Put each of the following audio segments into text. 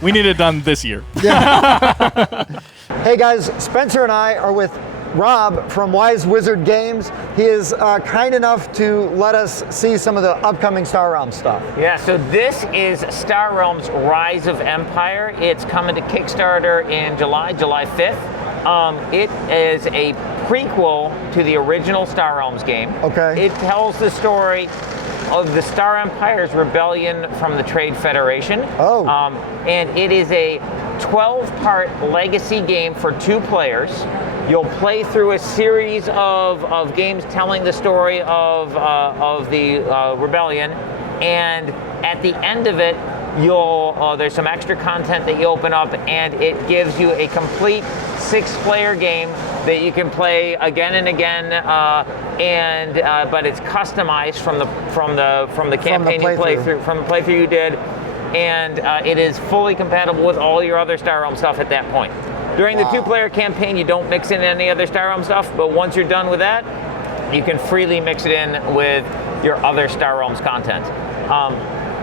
We need it done this year. Yeah. Hey guys, Spencer and I are with Rob from Wise Wizard Games. He is kind enough to let us see some of the upcoming Star Realms stuff. Yeah, so this is Star Realms Rise of Empire. It's coming to Kickstarter in July 5th. It is a prequel to the original Star Realms game. Okay. It tells the story of the Star Empire's rebellion from the Trade Federation. Oh. And it is a 12-part legacy game for 2 players. You'll play through a series of games telling the story of the rebellion, and at the end of it, there's some extra content that you open up, and it gives you a complete 6-player game that you can play again and again, but it's customized from the campaign you play through, from the playthrough you did, and it is fully compatible with all your other Star Realm stuff at that point. During the 2-player campaign, you don't mix in any other Star Realm stuff, but once you're done with that, you can freely mix it in with your other Star Realms content.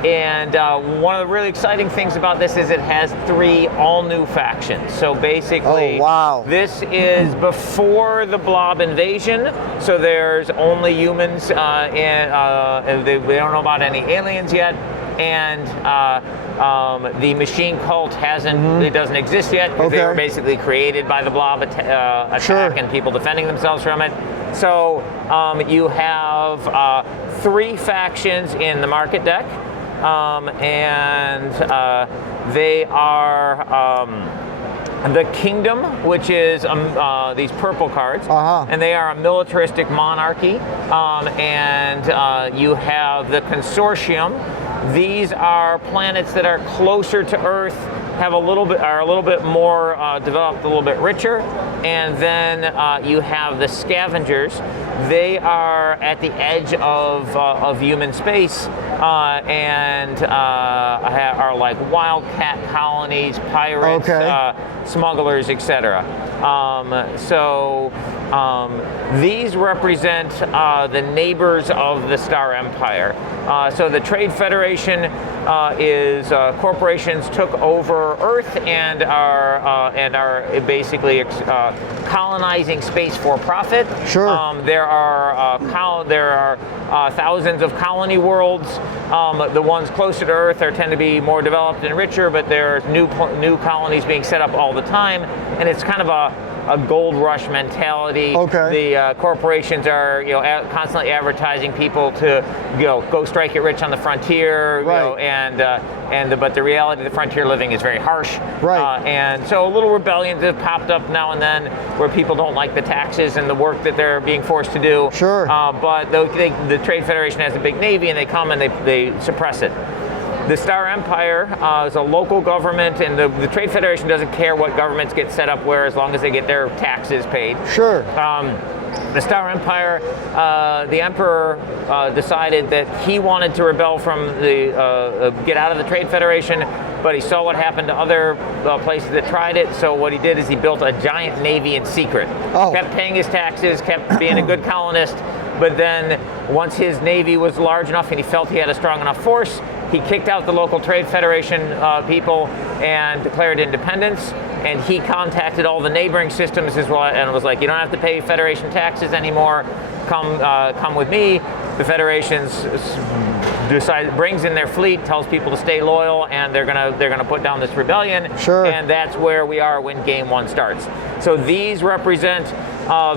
And one of the really exciting things about this is it has 3 all-new factions. So basically, this is before the Blob invasion, so there's only humans, and we don't know about any aliens yet. And the machine cult it doesn't exist yet, because they were basically created by the Blob attack and people defending themselves from it. So you have 3 factions in the market deck, and they are the Kingdom, which is these purple cards, and they are a militaristic monarchy, and you have the Consortium. These are planets that are closer to Earth, are a little bit more developed, a little bit richer, and then you have the Scavengers. They are at the edge of human space, and are like wildcat colonies, pirates, smugglers, etc. These represent the neighbors of the Star Empire. So the Trade Federation is corporations took over Earth and are basically colonizing space for profit. Sure. There are thousands of colony worlds. The ones closer to Earth tend to be more developed and richer, but there's new colonies being set up all the time, and it's kind of a gold rush mentality. Okay. The corporations are constantly advertising people to go strike it rich on the frontier. But the reality of the frontier living is very harsh. Right. And so little rebellions have popped up now and then where people don't like the taxes and the work that they're being forced to do. Sure. But the Trade Federation has a big navy, and they come and they suppress it. The Star Empire is a local government, and the Trade Federation doesn't care what governments get set up where, as long as they get their taxes paid. Sure. The Star Empire, the Emperor decided that he wanted to rebel from get out of the Trade Federation, but he saw what happened to other places that tried it, so what he did is he built a giant navy in secret. Kept paying his taxes, kept being a good colonist, but then once his navy was large enough and he felt he had a strong enough force, he kicked out the local Trade Federation people and declared independence, and he contacted all the neighboring systems as well and was like, you don't have to pay Federation taxes anymore, come with me. The Federation's brings in their fleet, tells people to stay loyal, and they're gonna put down this rebellion. Sure. And that's where we are when Game 1 starts. So these represent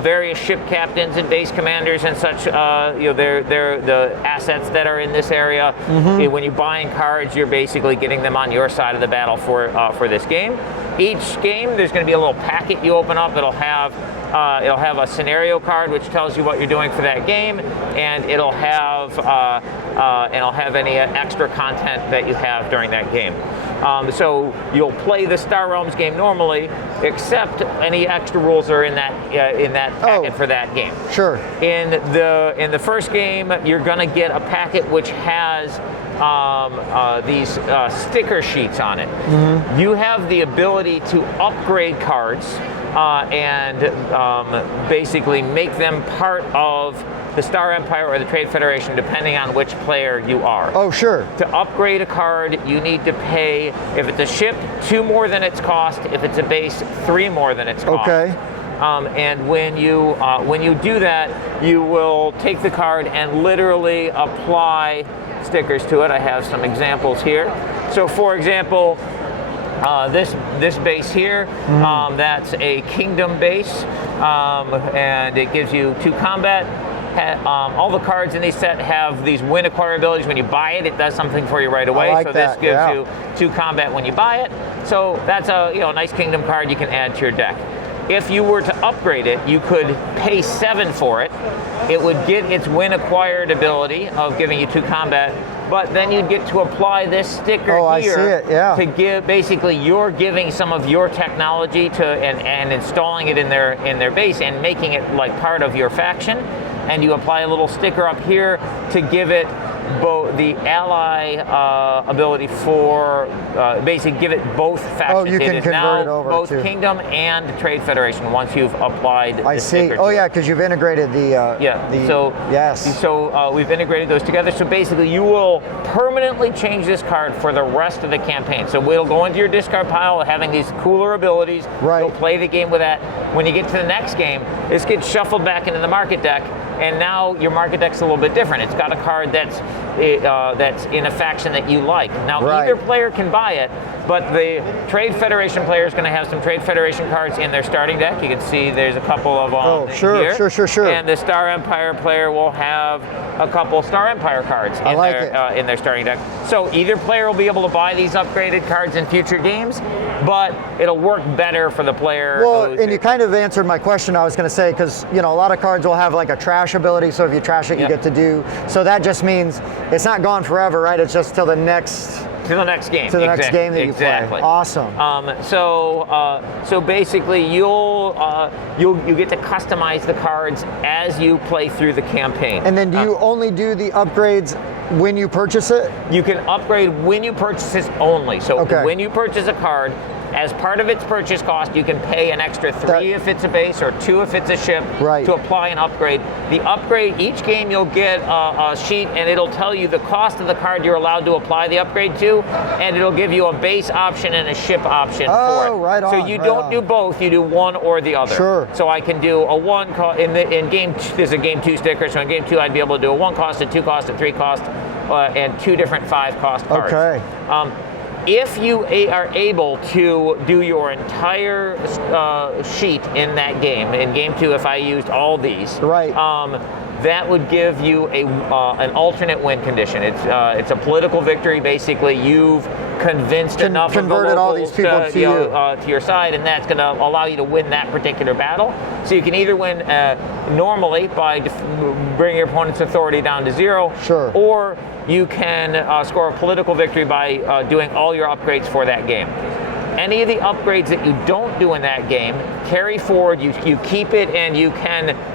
various ship captains and base commanders and such. They're the assets that are in this area. Mm-hmm. When you buy in cards, you're basically getting them on your side of the battle for this game. Each game, there's going to be a little packet you open up. It'll have a scenario card which tells you what you're doing for that game, and it'll have any extra content that you have during that game. So you'll play the Star Realms game normally, except any extra rules are in that packet for that game. Sure. In the first game, you're going to get a packet which has these sticker sheets on it. Mm-hmm. You have the ability to upgrade cards and basically make them part of the Star Empire or the Trade Federation, depending on which player you are. Oh, sure. To upgrade a card, you need to pay, if it's a ship, 2 more than its cost. If it's a base, 3 more than its cost. Okay. And when you do that, you will take the card and literally apply stickers to it. I have some examples here. So, for example, this base here, that's a kingdom base, and it gives you 2 combat. All the cards in these set have these win acquire abilities. When you buy it, it does something for you right away. I like so that, this gives you 2 combat when you buy it. So that's a nice kingdom card you can add to your deck. If you were to upgrade it, you could pay 7 for it. It would get its win acquired ability of giving you 2 combat, but then you'd get to apply this sticker here. I see it, yeah. To give, basically, you're giving some of your technology to and installing it in their base and making it like part of your faction. And you apply a little sticker up here to give it both the ally ability for basically give it both factions. Oh, you can it is convert now it over both to Kingdom and Trade Federation once you've applied. I the see. sticker Oh to yeah, it. because you've integrated the. Yes. So we've integrated those together. So basically, you will permanently change this card for the rest of the campaign. So we'll go into your discard pile having these cooler abilities. Right. You'll play the game with that. When you get to the next game, this gets shuffled back into the market deck. And now your market deck's a little bit different. It's got a card that's in a faction that you like. Now either player can buy it, but the Trade Federation player is going to have some Trade Federation cards in their starting deck. You can see there's a couple of them here. Sure. And the Star Empire player will have a couple Star Empire cards in their starting deck. So either player will be able to buy these upgraded cards in future games, but it'll work better for the player. Well, and you kind of answered my question. I was going to say, because a lot of cards will have like a trash ability, so if you trash it, you get to do. So that just means it's not gone forever, right? It's just till the next. To the next game. To the next game that you play. Awesome. So basically, you get to customize the cards as you play through the campaign. And then do you only do the upgrades when you purchase it? You can upgrade when you purchase this only. So when you purchase a card, as part of its purchase cost, you can pay an extra 3 if it's a base or 2 if it's a ship to apply an upgrade. The upgrade, each game you'll get a sheet and it'll tell you the cost of the card you're allowed to apply the upgrade to, and it'll give you a base option and a ship option for it. Right on. So you don't do both, you do one or the other. Sure. So I can do a 1 cost, in game, there's a game 2 sticker, so in game 2 I'd be able to do a 1 cost, a 2 cost, a 3 cost, and 2 different 5 cost cards. Okay. If you are able to do your entire sheet in that game, in game 2, if I used all these, that would give you an alternate win condition. It's a political victory. Basically, you've convinced enough of the locals all these people to your side, and that's going to allow you to win that particular battle. So you can either win normally by bringing your opponent's authority down to 0, or you can score a political victory by doing all your upgrades for that game. Any of the upgrades that you don't do in that game, carry forward, you keep it, and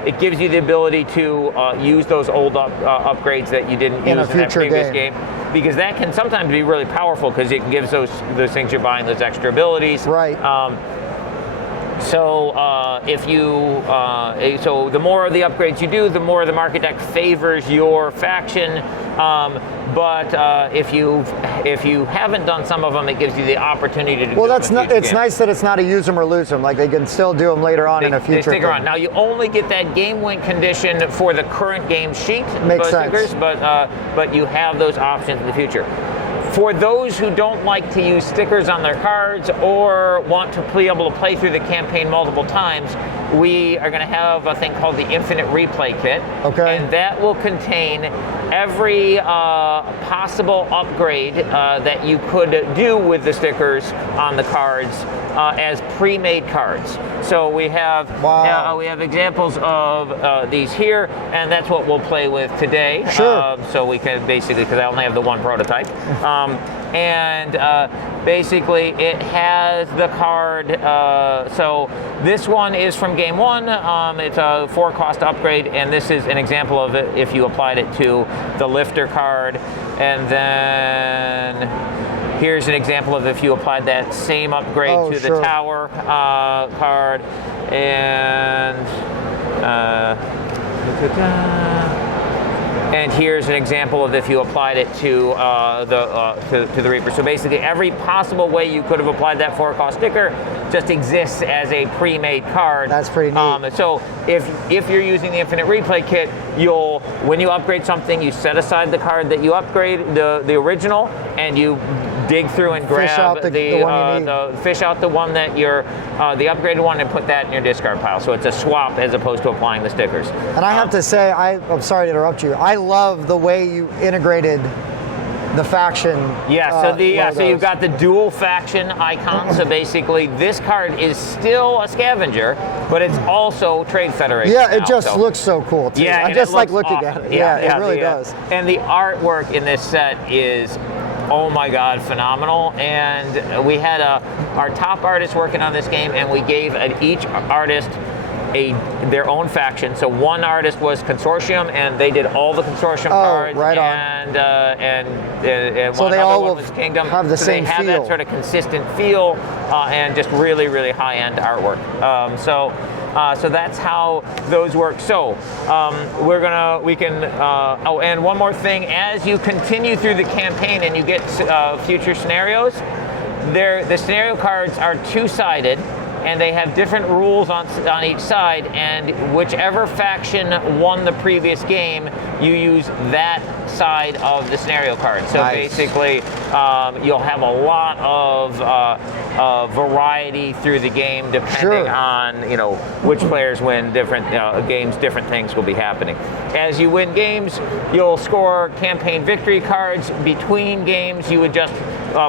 it gives you the ability to use those old upgrades that you didn't use in that previous game. Because that can sometimes be really powerful because it gives those things you're buying those extra abilities. So so the more of the upgrades you do, the more the market deck favors your faction. But if you haven't done some of them, it gives you the opportunity to do them. Well, it's nice that it's not a use them or lose them. Like they can still do them later on in a future. They stick around. Now you only get that game win condition for the current game sheet. Makes sense. Stickers, but you have those options in the future. For those who don't like to use stickers on their cards or want to be able to play through the campaign multiple times, we are going to have a thing called the Infinite Replay Kit. And that will contain every possible upgrade that you could do with the stickers on the cards as pre-made cards. So we have examples of these here, and that's what we'll play with today. So we can basically, because I only have the one prototype. Basically it has the card, so this one is from game 1, it's a 4 cost upgrade, and this is an example of it if you applied it to the lifter card. And then here's an example of if you applied that same upgrade to the tower card. And and here's an example of if you applied it to the Reaper. So basically, every possible way you could have applied that 4-cost sticker just exists as a pre-made card. That's pretty neat. So if you're using the Infinite Replay Kit, when you upgrade something, you set aside the card that you upgrade, the original, and you dig through and grab fish out fish out the one that the upgraded one, and put that in your discard pile. So it's a swap as opposed to applying the stickers. And I have to say, I'm sorry to interrupt you. I love the way you integrated the faction. Yeah, so you've got the dual faction icon. So basically, this card is still a scavenger, but it's also Trade Federation. Yeah, it just looks so cool too. Yeah, I just like looking awesome. at it. Yeah, it really does. And the artwork in this set is, oh my God, phenomenal. And we had our top artist working on this game, and we gave each artist their own faction. So one artist was Consortium, and they did all the Consortium cards. Right on. And so one they other all one will was Kingdom. have the same feel. They have feel. that sort of consistent feel, and just really, really high-end artwork. So that's how those work. So and one more thing, as you continue through the campaign and you get future scenarios, the scenario cards are two-sided, and they have different rules on each side, and whichever faction won the previous game, you use that side of the scenario card. So basically, you'll have a lot of variety through the game, depending on which players win different games. Different things will be happening. As you win games, you'll score campaign victory cards. Between games, you would just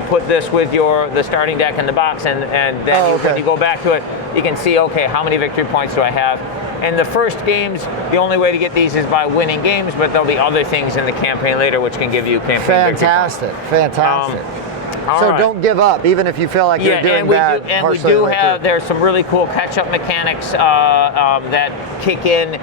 put this with the starting deck in the box, and then when you go back to it, you can see, okay, how many victory points do I have? In the first games, the only way to get these is by winning games, but there'll be other things in the campaign later which can give you campaign victory points. Fantastic. So right. Don't give up, even if you feel like you're doing bad. There's some really cool catch-up mechanics that kick in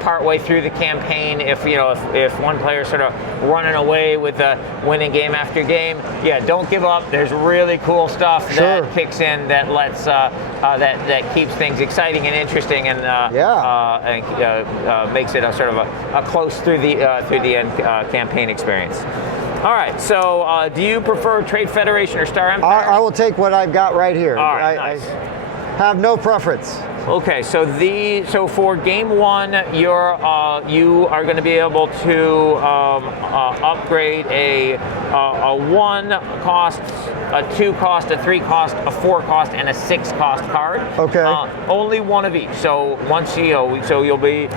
partway through the campaign. If one player's sort of running away with the winning game after game, don't give up. There's really cool stuff that kicks in that lets that keeps things exciting and interesting, and makes it a sort of a close through the end campaign experience. All right, so do you prefer Trade Federation or Star Empire? I will take what I've got right here. All right, nice. I have no preference. Okay, so for game one, you are going to be able to upgrade a 1-cost, a 2-cost, a 3-cost, a 4-cost, and a 6-cost card. Okay. Only one of each. So once you'll be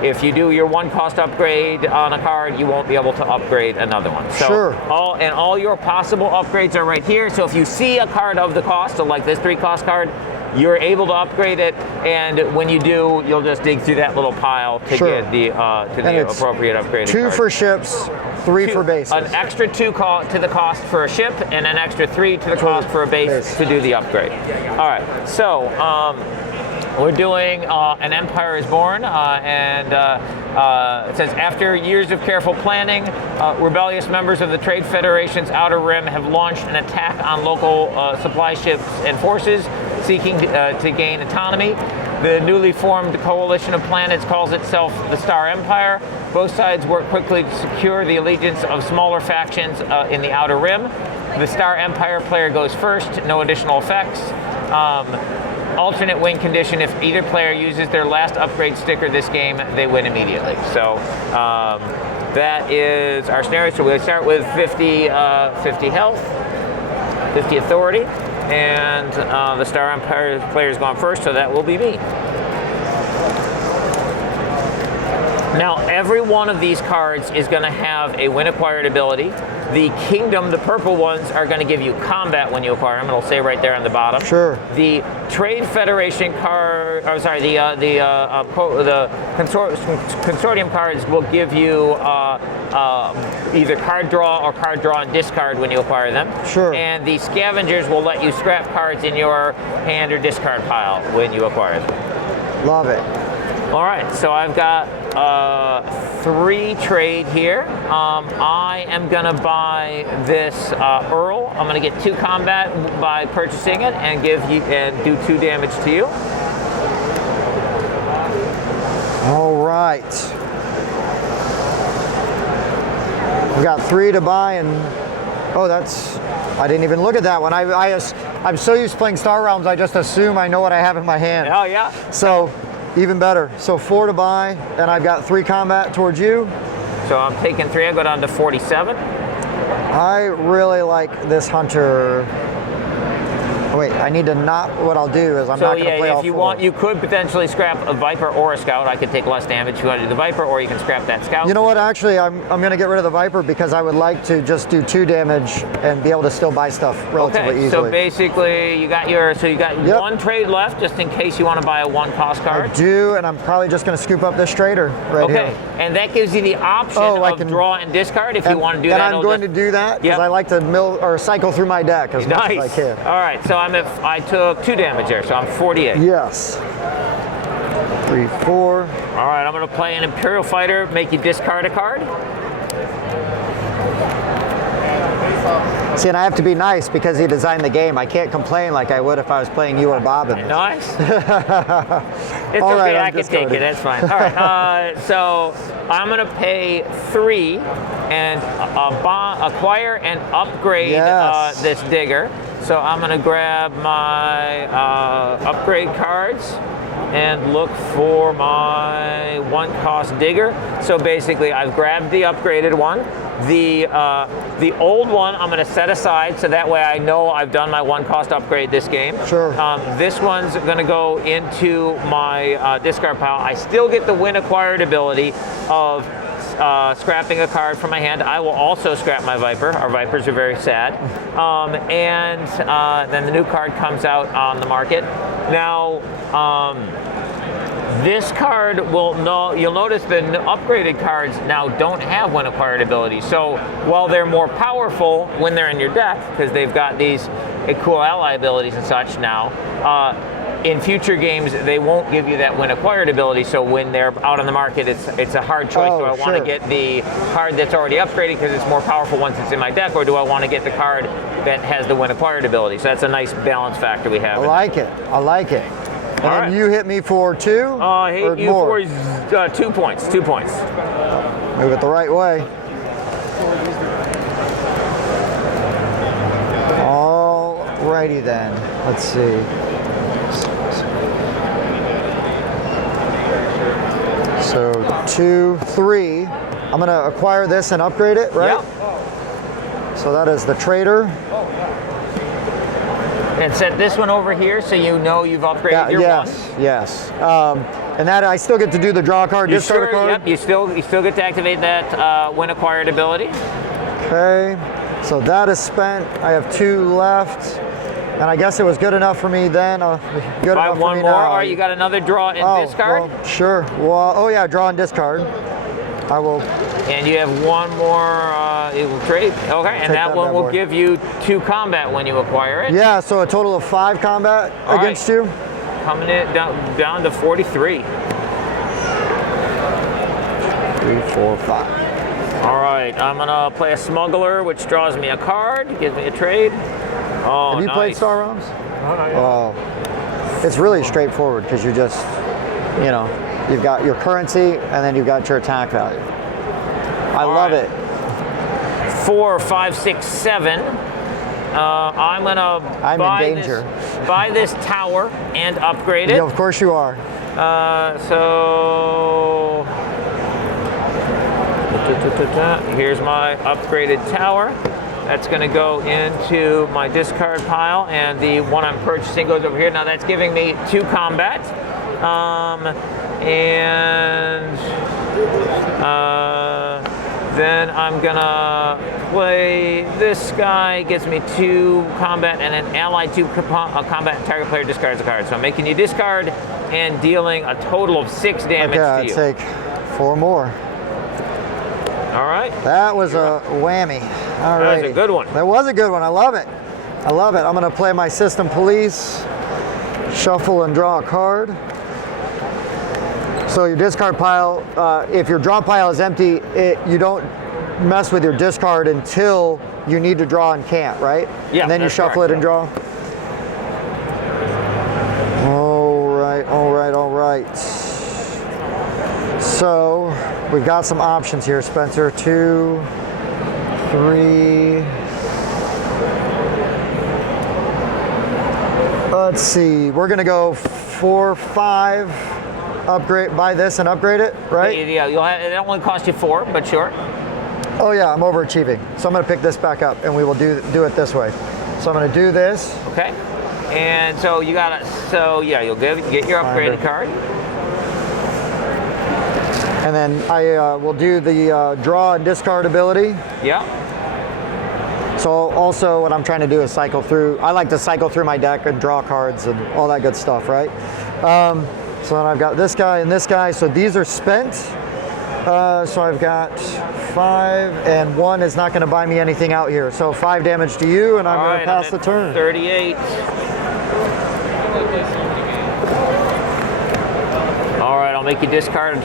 if you do your 1-cost upgrade on a card, you won't be able to upgrade another one. So all your possible upgrades are right here. So if you see a card of the cost, so like this 3-cost card, you're able to upgrade it, and when you do, you'll just dig through that little pile to get the appropriate upgraded 2 card. for ships, 3 for bases. An extra 2 to the cost for a ship, and an extra 3 to the cost for a base to do the upgrade. All right, so we're doing An Empire is Born, and it says, after years of careful planning, rebellious members of the Trade Federation's Outer Rim have launched an attack on local supply ships and forces seeking to gain autonomy. The newly formed coalition of planets calls itself the Star Empire. Both sides work quickly to secure the allegiance of smaller factions in the Outer Rim. The Star Empire player goes first, no additional effects. Alternate win condition: if either player uses their last upgrade sticker this game, they win immediately. So that is our scenario. So we start with 50 health, 50 authority, and the Star Empire player is going first, so that will be me. Now, every one of these cards is going to have a win acquired ability. The Kingdom, the purple ones, are going to give you combat when you acquire them. It'll say right there on the bottom. Sure. The Trade Federation card, the Consortium cards will give you either card draw and discard when you acquire them. Sure. And the Scavengers will let you scrap cards in your hand or discard pile when you acquire them. Love it. All right, so I've got 3 trade here. I am gonna buy this Earl. I'm gonna get 2 combat by purchasing it and do 2 damage to you. All right. We've got 3 to buy, and I didn't even look at that one. I'm so used to playing Star Realms, I just assume I know what I have in my hand. Oh, yeah. So, even better. So 4 to buy, and I've got 3 combat towards you. So I'm taking 3. I go down to 47. I really like this hunter. Wait, I need to not. What I'll do is I'm not going to play all 4. If you want, you could potentially scrap a Viper or a Scout. I could take less damage if you want to do the Viper, or you can scrap that Scout. You know what? Actually, I'm going to get rid of the Viper because I would like to just do 2 damage and be able to still buy stuff relatively easily. So basically, you got 1 trade left, just in case you want to buy a 1-cost card. I do, and I'm probably just going to scoop up this trader right here. Okay, and that gives you the option of draw and discard if you want to do that. And I'm going to do that because I like to cycle through my deck as much as I can. All right, so I took 2 damage there, so I'm 48. Yes. 3, 4. All right, I'm going to play an Imperial Fighter, make you discard a card. See, and I have to be nice because he designed the game. I can't complain like I would if I was playing you or Bob in this. Nice. It's all okay, I can take it, that's fine. All right, so I'm going to pay 3 and acquire and upgrade this digger. So I'm going to grab my upgrade cards and look for my 1-cost digger. So basically, I've grabbed the upgraded one. The old one I'm going to set aside, so that way I know I've done my 1-cost upgrade this game. Sure. This one's going to go into my discard pile. I still get the win acquired ability of scrapping a card from my hand. I will also scrap my Viper. Our Vipers are very sad. And then the new card comes out on the market. Now, this card you'll notice the upgraded cards now don't have win acquired ability. So while they're more powerful when they're in your deck, because they've got these cool ally abilities and such now, in future games, they won't give you that win acquired ability, so when they're out on the market, it's a hard choice. Do I want to get the card that's already upgraded because it's more powerful once it's in my deck, or do I want to get the card that has the win acquired ability? So that's a nice balance factor we have. I like it. And then you hit me for 2? I hit you for 2 points. 2 points. Move it the right way. Alrighty then. Let's see. So 2, 3. I'm going to acquire this and upgrade it, right? Yep. So that is the trader. And set this one over here so you know you've upgraded your one. Yes. And that I still get to do the draw card, discard card? Yep, you still get to activate that win acquired ability. Okay, so that is spent. I have 2 left. And I guess it was good enough for me then. Good Buy enough one for me more, now. or you got another draw and discard? Well, sure. Well, draw and discard. I will. And you have one more trade. Okay, and that one will give you 2 combat when you acquire it. Yeah, so a total of 5 combat against you. Coming in down to 43. 3, 4, 5. All right, I'm gonna play a smuggler, which draws me a card, gives me a trade. Oh, have you played Star Realms? Oh, it's really straightforward because you just, you've got your currency and then you've got your attack value. I love it. 4, 5, 6, 7. I'm gonna buy this tower and upgrade it. Yeah, of course you are. So here's my upgraded tower. That's going to go into my discard pile, and the one I'm purchasing goes over here. Now that's giving me 2 combat, then I'm gonna play this guy. Gets me 2 combat, and an allied 2 combat. Target player discards a card. So I'm making you discard and dealing a total of 6 damage to you. Okay, I'll take 4 more. All right. That was a whammy. All right. That was a good one. That was a good one. I love it. I'm going to play my System Police, shuffle and draw a card. So your discard pile, if your draw pile is empty, you don't mess with your discard until you need to draw and can't, right? Yeah. And then you shuffle it and draw. All right. So we've got some options here, Spencer. 2, 3. Let's see. We're gonna go 4, 5. Upgrade. Buy this and upgrade it, right? Yeah. It only costs you 4, but sure. Oh yeah, I'm overachieving. So I'm gonna pick this back up, and we will do it this way. So I'm gonna do this. Okay. And so you got it. So yeah, you'll get your upgraded card. And then I will do the draw and discard ability. Yeah. So also what I'm trying to do is cycle through. I like to cycle through my deck and draw cards and all that good stuff, right? So then I've got this guy and this guy. So these are spent. So I've got 5, and 1 is not going to buy me anything out here. So 5 damage to you, and I'm going to pass the turn. 38. All right, I'll make you discard.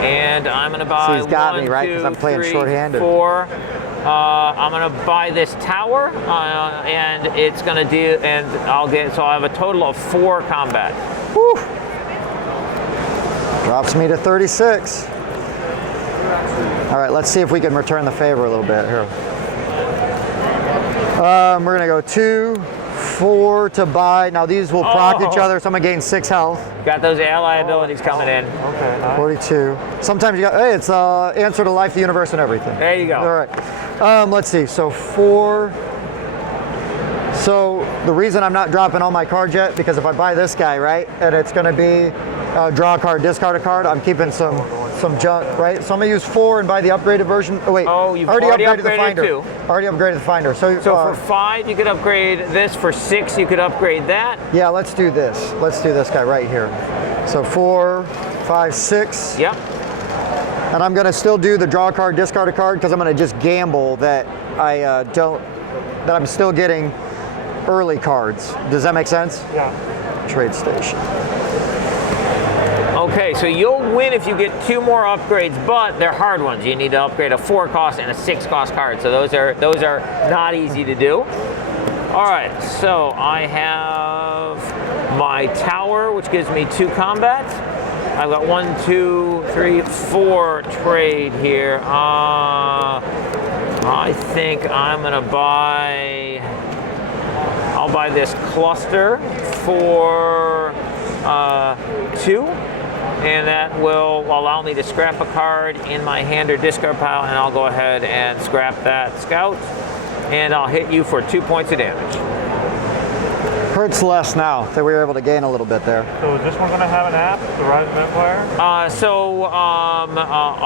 And I'm going to buy. So he's got 1, me, right? 2, Because I'm playing 3, shorthanded. 4. I'm going to buy this tower, and it's going to do, and I'll have a total of 4 combat. Whew. Drops me to 36. All right, let's see if we can return the favor a little bit here. We're going to go 2, 4 to buy. Now these will proc each other, so I'm going to gain 6 health. Got those ally abilities coming in. Okay, nice. 42. Sometimes you got, hey, it's answer to life, the universe, and everything. There you go. All right. Let's see. So 4. So the reason I'm not dropping all my cards yet, because if I buy this guy, right, and it's going to be draw a card, discard a card, I'm keeping some junk, right? So I'm going to use 4 and buy the upgraded version. Oh, wait. Oh, you've already upgraded the upgraded finder. too. Already upgraded the finder. So for 5, you could upgrade this. For 6, you could upgrade that. Yeah, let's do this. Let's do this guy right here. So 4, 5, 6. Yep. And I'm going to still do the draw a card, discard a card, because I'm going to just gamble that that I'm still getting early cards. Does that make sense? Yeah. Trade station. Okay, so you'll win if you get 2 more upgrades, but they're hard ones. You need to upgrade a 4 cost and a 6 cost card. So those are not easy to do. All right, so I have my tower, which gives me 2 combat. I've got 1, 2, 3, 4 trade here. I think I'm gonna buy. I'll buy this cluster for 2. And that will allow me to scrap a card in my hand or discard pile, and I'll go ahead and scrap that scout, and I'll hit you for 2 points of damage. Hurts less now that we were able to gain a little bit there. So is this one going to have an app, the Rise of Empire?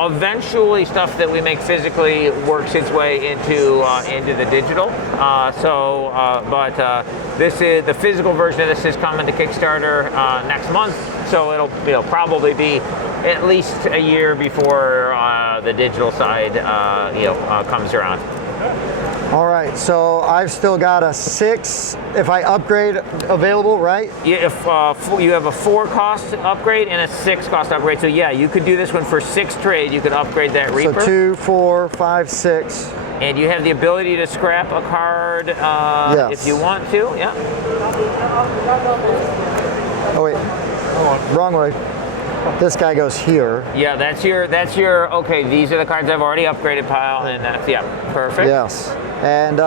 Eventually stuff that we make physically works its way into the digital. This is the physical version of this is coming to Kickstarter next month, so it'll probably be at least a year before the digital side comes around. All right, so I've still got a 6 if I upgrade available, right? Yeah, if you have a 4 cost upgrade and a 6 cost upgrade, so yeah, you could do this one for 6 trade. You could upgrade that Reaper. So 2, 4, 5, 6. And you have the ability to scrap a card yes. if you want to. Yeah. Oh wait, wrong way. This guy goes here. Yeah, that's your. Okay, these are the cards I've already upgraded pile, and that's perfect. Yes, and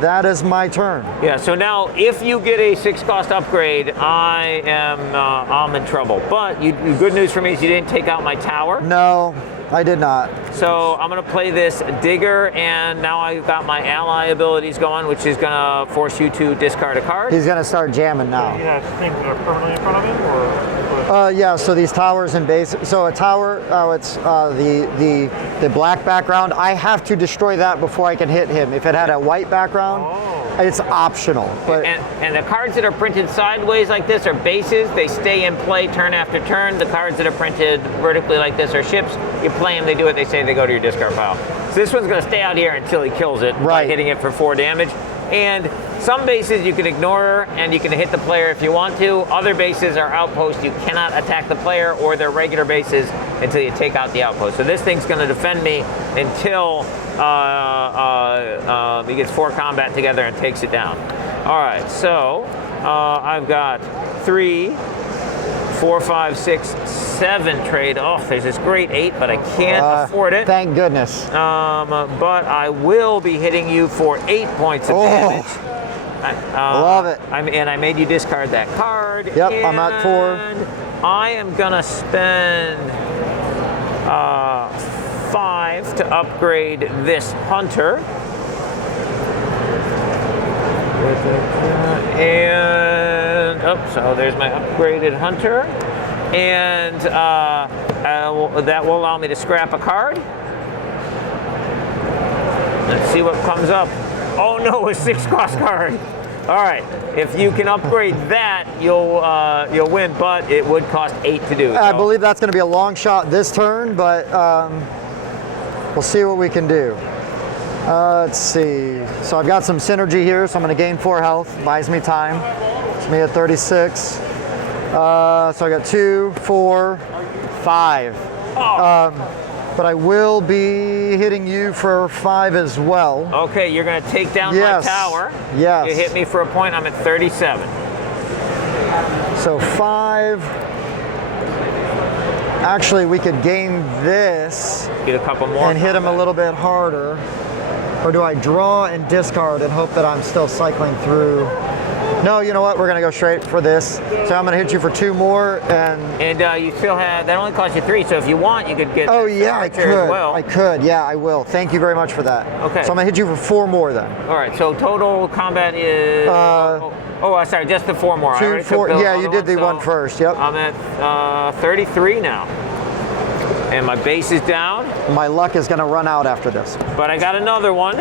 that is my turn. Yeah. So now, if you get a 6 cost upgrade, I'm in trouble. But good news for me is you didn't take out my tower. No, I did not. So I'm going to play this Digger, and now I've got my ally abilities going, which is going to force you to discard a card. He's going to start jamming now. He has things that are permanently in front of him, or? Yeah, so these towers and base. So a tower, it's the black background. I have to destroy that before I can hit him. If it had a white background, it's optional. But and the cards that are printed sideways like this are bases. They stay in play turn after turn. The cards that are printed vertically like this are ships. You play them, they do what they say, they go to your discard pile. So this one's going to stay out here until he kills it by hitting it for 4 damage. And some bases you can ignore and you can hit the player if you want to. Other bases are outposts. You cannot attack the player or their regular bases until you take out the outpost. So this thing's going to defend me until he gets 4 combat together and takes it down. All right, so I've got 3, 4, 5, 6, 7 trade. Oh, there's this great 8, but I can't afford it. Thank goodness. But I will be hitting you for 8 points of damage. Love it. And I made you discard that card. Yep, I'm at 4. I am gonna spend 5 to upgrade this hunter. And so there's my upgraded hunter, and that will allow me to scrap a card. Let's see what comes up. Oh no, a 6-cost card. All right, if you can upgrade that, you'll win, but it would cost 8 to do. I believe that's going to be a long shot this turn, but we'll see what we can do. Let's see. So I've got some synergy here, so I'm going to gain 4 health. Buys me time. It's me at 36. So I got 2, 4, 5. But I will be hitting you for 5 as well. Okay, you're going to take down my tower. Yes. You hit me for a point. I'm at 37. So 5. Actually, we could gain this. Get a couple more. And hit him a little bit harder. Or do I draw and discard and hope that I'm still cycling through? No, you know what? We're going to go straight for this. So I'm going to hit you for 2 more. And you still have, that only cost you 3, so if you want, you could get I could. as well. I could, yeah, I will. Thank you very much for that. Okay. So I'm going to hit you for 4 more then. All right, so total combat is... sorry, just the 4 more. 2, 4, yeah, you did the one first, yep. I'm at 33 now. And my base is down. My luck is going to run out after this. But I got another one.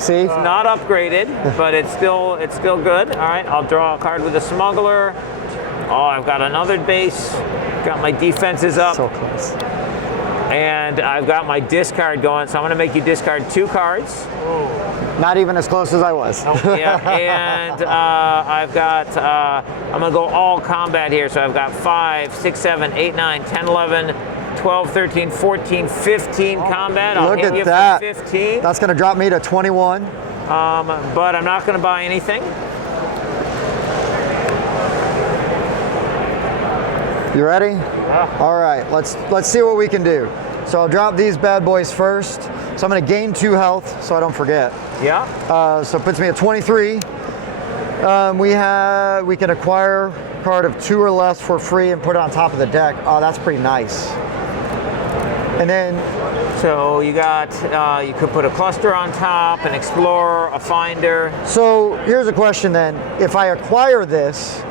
See? It's not upgraded, but it's still good. All right, I'll draw a card with a smuggler. Oh, I've got another base. Got my defenses up. So close. And I've got my discard going, so I'm going to make you discard 2 cards. Not even as close as I was. Yeah, and I've got, I'm going to go all combat here. So I've got 5, 6, 7, 8, 9, 10, 11, 12, 13, 14, 15 combat. I'll hit you for 15. That's going to drop me to 21. But I'm not going to buy anything. You ready? Yeah. All right, let's see what we can do. So I'll drop these bad boys first. So I'm going to gain 2 health, so I don't forget. Yeah. So it puts me at 23. We can acquire a card of 2 or less for free and put it on top of the deck. Oh, that's pretty nice. And then, so you got, you could put a cluster on top, an explorer, a finder. so here's a question then. If I acquire this,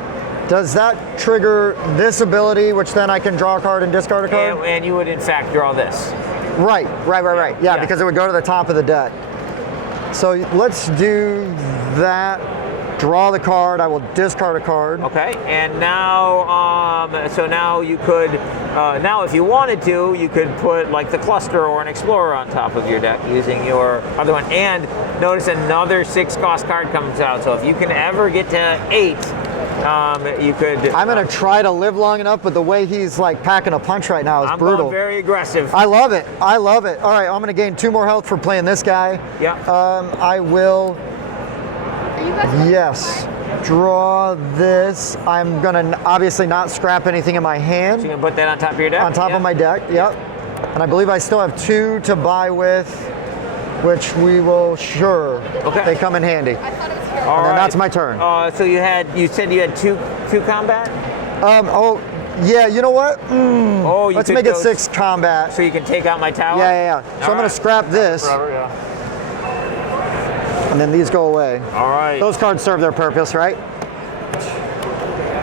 does that trigger this ability, which then I can draw a card and discard a card? And you would in fact draw this. Right. Yeah, because it would go to the top of the deck. So let's do that. Draw the card. I will discard a card. Okay, and now, so now you could, now if you wanted to, you could put like the cluster or an explorer on top of your deck using your other one. And notice another 6-cost card comes out. So if you can ever get to 8, you could. I'm gonna try to live long enough, but the way he's like packing a punch right now is brutal. I'm going very aggressive. I love it. All right, I'm gonna gain 2 more health for playing this guy. Yeah. I will. Yes. Draw this. I'm gonna obviously not scrap anything in my hand. So you can put that on top of your deck? On top of my deck, yep. And I believe I still have 2 to buy with, which we will, sure. Okay. They come in handy. All right. That's my turn. So you said you had two combat? Yeah, you know what? Let's make it 6 combat. So you can take out my tower? Yeah. So I'm gonna scrap this. And then these go away. All right. Those cards serve their purpose, right?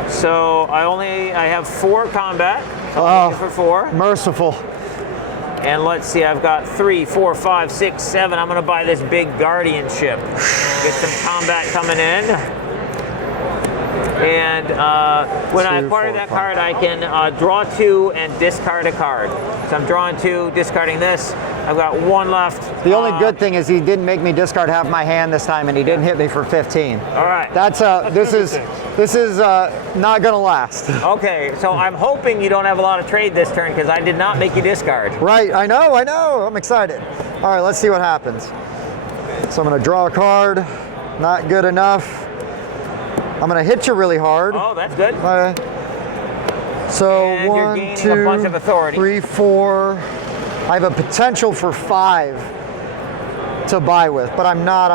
So I have 4 combat. For 4. Merciful. And let's see, I've got 3, 4, 5, 6, 7. I'm gonna buy this big guardian ship. Get some combat coming in. And when I acquire that card, I can draw 2 and discard a card. So I'm drawing 2, discarding this. I've got 1 left. The only good thing is he didn't make me discard half my hand this time, and he didn't hit me for 15. All right. That's this is not gonna last. Okay, so I'm hoping you don't have a lot of trade this turn because I did not make you discard. Right, I know. I'm excited. All right, let's see what happens. So I'm gonna draw a card. Not good enough. I'm gonna hit you really hard. Oh, that's good. So And you're 1, gaining a 2, bunch of authority. 3, 4. I have a potential for 5 to buy with, but I'm not.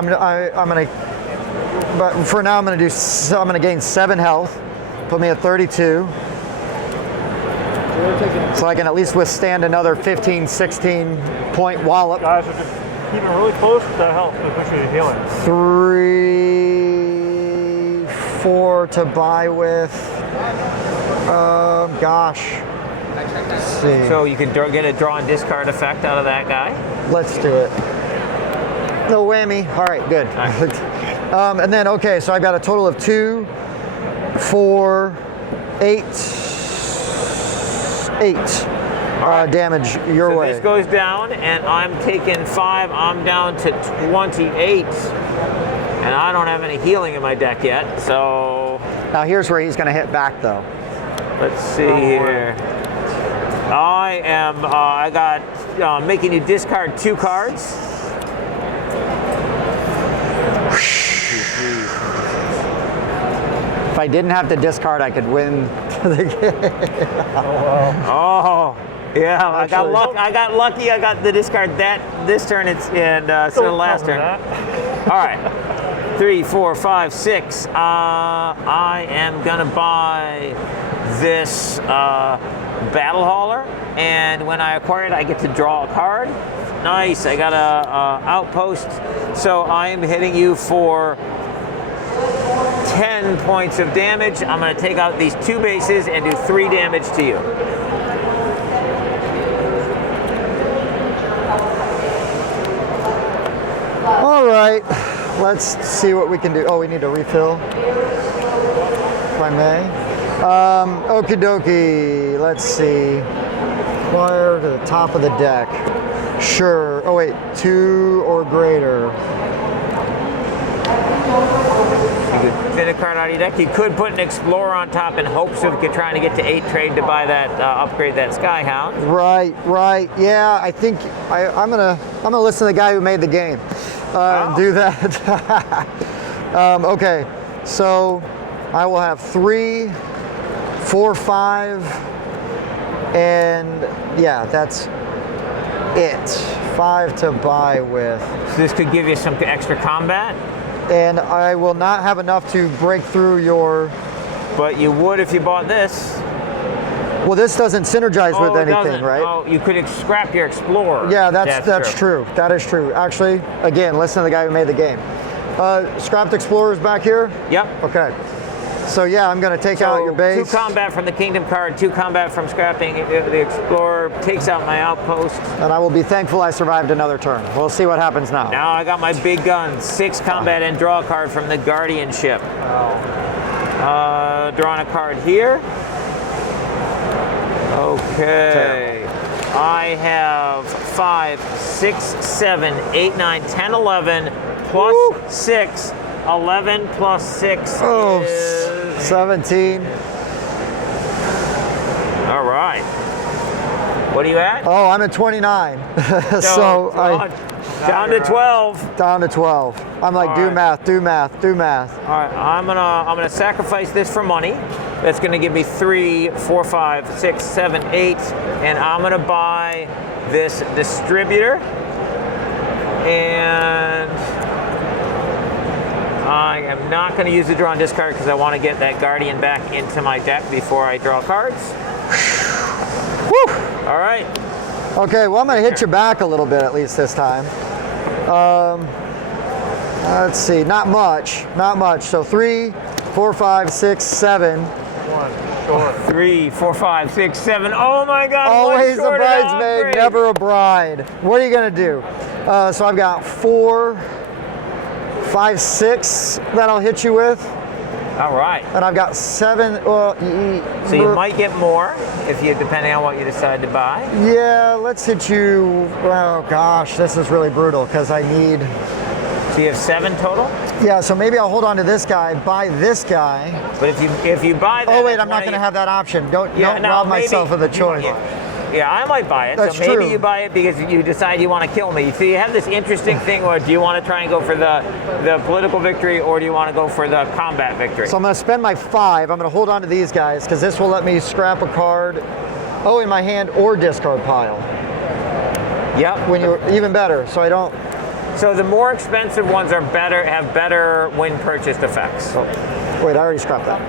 But for now, I'm gonna gain 7 health, put me at 32. So I can at least withstand another 15, 16 point wallop. Guys are just keeping really close to that health, especially healing. 3, 4 to buy with. Gosh. Let's see. So you can get a draw and discard effect out of that guy. Let's do it. No whammy. All right, good. All right. And then, okay, so I've got a total of 2, 4, 8 damage your So way. this goes down, and I'm taking 5. I'm down to 28, and I don't have any healing in my deck yet. So Now here's where he's going to hit back, though. let's see here. I got making you discard 2 cards. If I didn't have to discard, I could win the game. Oh, yeah, I got Actually- luck. I got lucky. I got the discard this turn and so the last turn. All right, 3, 4, 5, 6. I am gonna buy this battle hauler, and when I acquire it, I get to draw a card. Nice. I got a outpost, so I am hitting you for 10 points of damage. I'm going to take out these 2 bases and do 3 damage to you. All right, let's see what we can do. Oh, we need a refill, if I may. Okie dokie, let's see. Acquire to the top of the deck. Sure. Oh wait, 2 or greater. You could thin a card out of your deck. You could put an Explorer on top in hopes of trying to get to 8 trade to buy that, upgrade that Skyhound. Right. Yeah, I think I'm gonna listen to the guy who made the game. And do that. Okay, so I will have 3, 4, 5, and yeah, that's it. 5 to buy with. So this could give you some extra combat, And I will not have enough to break through your. but you would if you bought this. Well, this doesn't synergize with it anything, doesn't. right? Oh, you could scrap your Explorer. Yeah, that's true. That is true. Actually, again, listen to the guy who made the game. Scrapped Explorers back here? Yep. Okay. So yeah, I'm going to take out your base. 2 combat from the Kingdom card, 2 combat from scrapping the Explorer, takes out my outpost. And I will be thankful I survived another turn. We'll see what happens now. Now I got my big guns, 6 combat and draw a card from the Guardianship. Drawing a card here. Okay. I have 5, 6, 7, 8, 9, 10, 11, plus 6. 11 plus 6 is 17. All right. What are you at? Oh, I'm at 29. So down to 12. down to 12. I'm like, All do right. math. All right, I'm gonna sacrifice this for money. That's gonna give me 3, 4, 5, 6, 7, 8, and I'm gonna buy this distributor. And I am not going to use the draw and discard because I want to get that Guardian back into my deck before I draw cards. Woo! All right. Okay, well, I'm going to hit you back a little bit at least this time. Let's see, not much. So 3, 4, 5, 6, 7. 1 short. 3, 4, 5, 6, 7. Oh my God! Always a one short of bridesmaid, upgrade. never a bride. What are you going to do? So I've got 4, 5, 6 that I'll hit you with. All right. And I've got 7. So you might get more depending on what you decide to buy. Yeah, let's hit you. Oh gosh, this is really brutal because I need. So you have 7 total. Yeah, so maybe I'll hold on to this guy, buy this guy. But if you buy that, Oh wait, I'm not going to have that option. Don't rob myself of the choice. Yeah, I might buy it. That's so maybe true. you buy it because you decide you want to kill me. So you have this interesting thing where do you want to try and go for the political victory or do you want to go for the combat victory? So I'm going to spend my 5. I'm going to hold on to these guys because this will let me scrap a card, in my hand or discard pile. Yep. When you're even better, so I don't. So the more expensive ones have better when purchased effects. Oh, wait, I already scrapped that.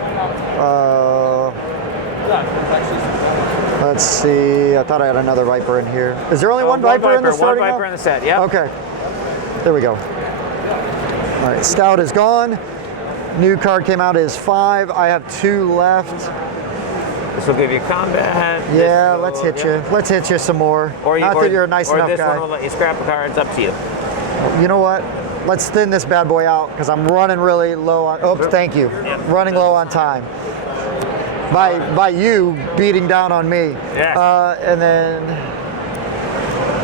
Let's see. I thought I had another Viper in here. Is there only one Viper in the starting? One Viper in the set. Yeah. Okay. There we go. All right, Scout is gone. New card came out is 5. I have 2 left. This will give you combat. Yeah, let's hit you. Let's hit you some more. Not that you're a nice enough guy. Or this guy. one will let you scrap a card. It's up to you. You know what? Let's thin this bad boy out because I'm running really low on. Oh, thank you. Running low on time. By you beating down on me. Yeah. And then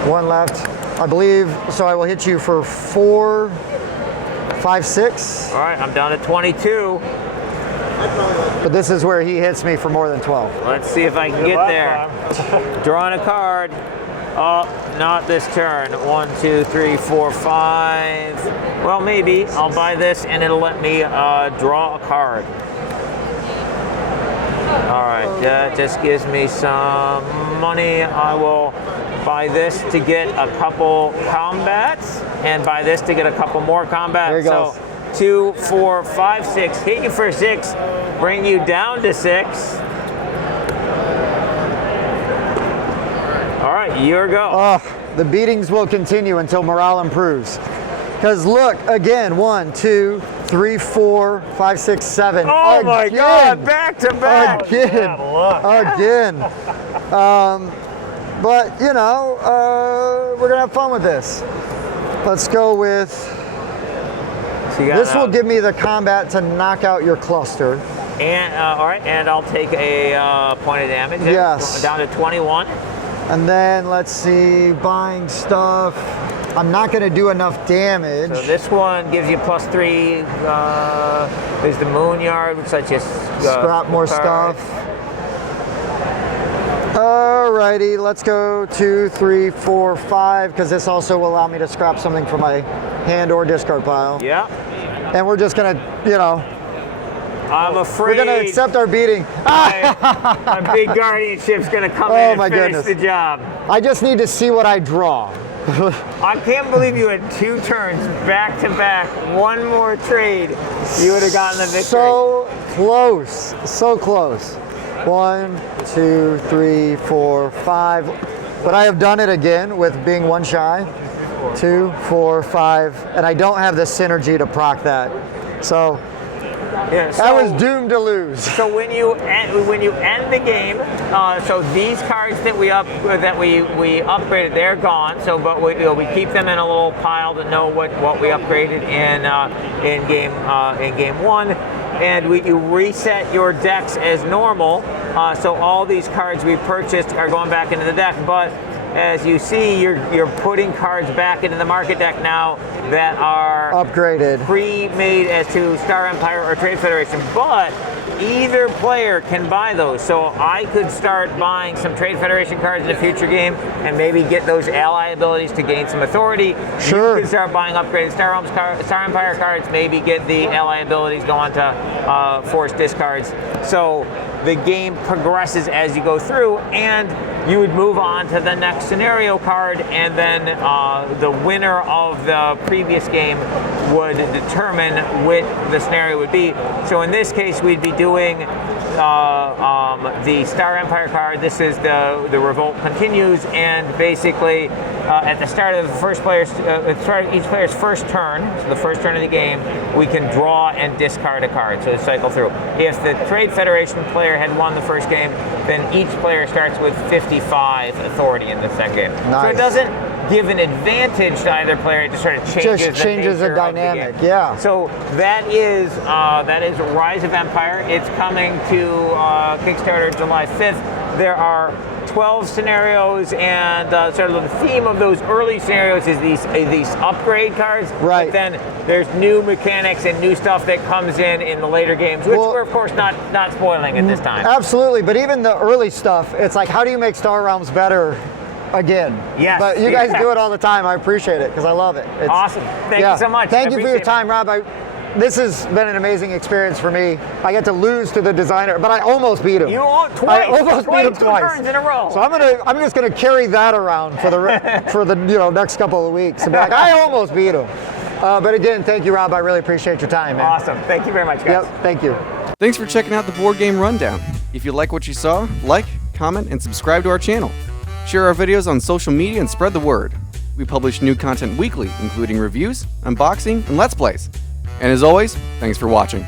1 left, I believe. So I will hit you for 4, 5, 6. All right, I'm down to 22. But this is where he hits me for more than 12. Let's see if I can get there. Drawing a card. Oh, not this turn. 1, 2, 3, 4, 5. Well, maybe. I'll buy this and it'll let me draw a card. All right, that just gives me some money. I will buy this to get a couple combats and buy this to get a couple more combats. There you go. So 2, 4, 5, 6. Hit you for 6. Bring you down to 6. All right, your go. Oh, the beatings will continue until morale improves. Because look, again, 1, 2, 3, 4, 5, 6, 7. Oh my God, back to back. Again. But, you know, we're going to have fun with this. Let's go with, So this will give me the combat to knock out your cluster. And all right, and I'll take a point of damage. Yes. Down to 21. And then, let's see, buying stuff. I'm not going to do enough damage. So this one gives you +3. There's the Moon Yard, which lets you scrap more stuff. Alrighty, let's go 2, 3, 4, 5, because this also will allow me to scrap something from my hand or discard pile. Yeah. And we're just going to, you know, I'm afraid we're going to accept our beating. my big guardianship's going to come in and finish the job. I just need to see what I draw. I can't believe you had 2 turns back to back. One more trade, you would have gotten the victory. So close. So close. 1, 2, 3, 4, 5. But I have done it again with being 1 shy. 2, 4, 5. And I don't have the synergy to proc that. So yeah, I was doomed to lose. So when you end the game, so these cards that we upgraded, they're gone. So but we keep them in a little pile to know what we upgraded in game 1, and you reset your decks as normal. So all these cards we purchased are going back into the deck, but as you see, you're putting cards back into the market deck now that are upgraded, pre-made as to Star Empire or Trade Federation, but either player can buy those. So I could start buying some Trade Federation cards in a future game and maybe get those ally abilities to gain some authority. Sure. You could start buying upgraded Star Empire cards, maybe get the ally abilities, go on to force discards. So the game progresses as you go through, and you would move on to the next scenario card, and then the winner of the previous game would determine what the scenario would be. So in this case, we'd be doing the Star Empire card. This is the Revolt Continues, and basically at the start of the first player's each player's first turn, so the first turn of the game, we can draw and discard a card. So cycle through. If the Trade Federation player had won the first game, then each player starts with 55 authority in the second game. Nice. So it doesn't give an advantage to either player. It just sort of changes the dynamic. Yeah. So that is Rise of Empire. It's coming to Kickstarter July 5th. There are 12 scenarios, and sort of the theme of those early scenarios is these upgrade cards. Right. But then there's new mechanics and new stuff that comes in the later games, which we're of course not spoiling at this time. Absolutely, but even the early stuff, it's like, how do you make Star Realms better again? Yes. But you guys do it all the time. I appreciate it because I love it. It's awesome. Thank you so much. Thank you for your time, Rob. This has been an amazing experience for me. I get to lose to the designer, but I almost beat him. You twice. I almost beat him two twice. turns in a row. So I'm just gonna carry that around for the next couple of weeks and be like, I almost beat him. But again, thank you, Rob. I really appreciate your time, man. Awesome. Thank you very much, guys. Yep. Thank you. Thanks for checking out the Board Game Rundown. If you like what you saw, like, comment, and subscribe to our channel. Share our videos on social media and spread the word. We publish new content weekly, including reviews, unboxing, and Let's Plays. And as always, thanks for watching.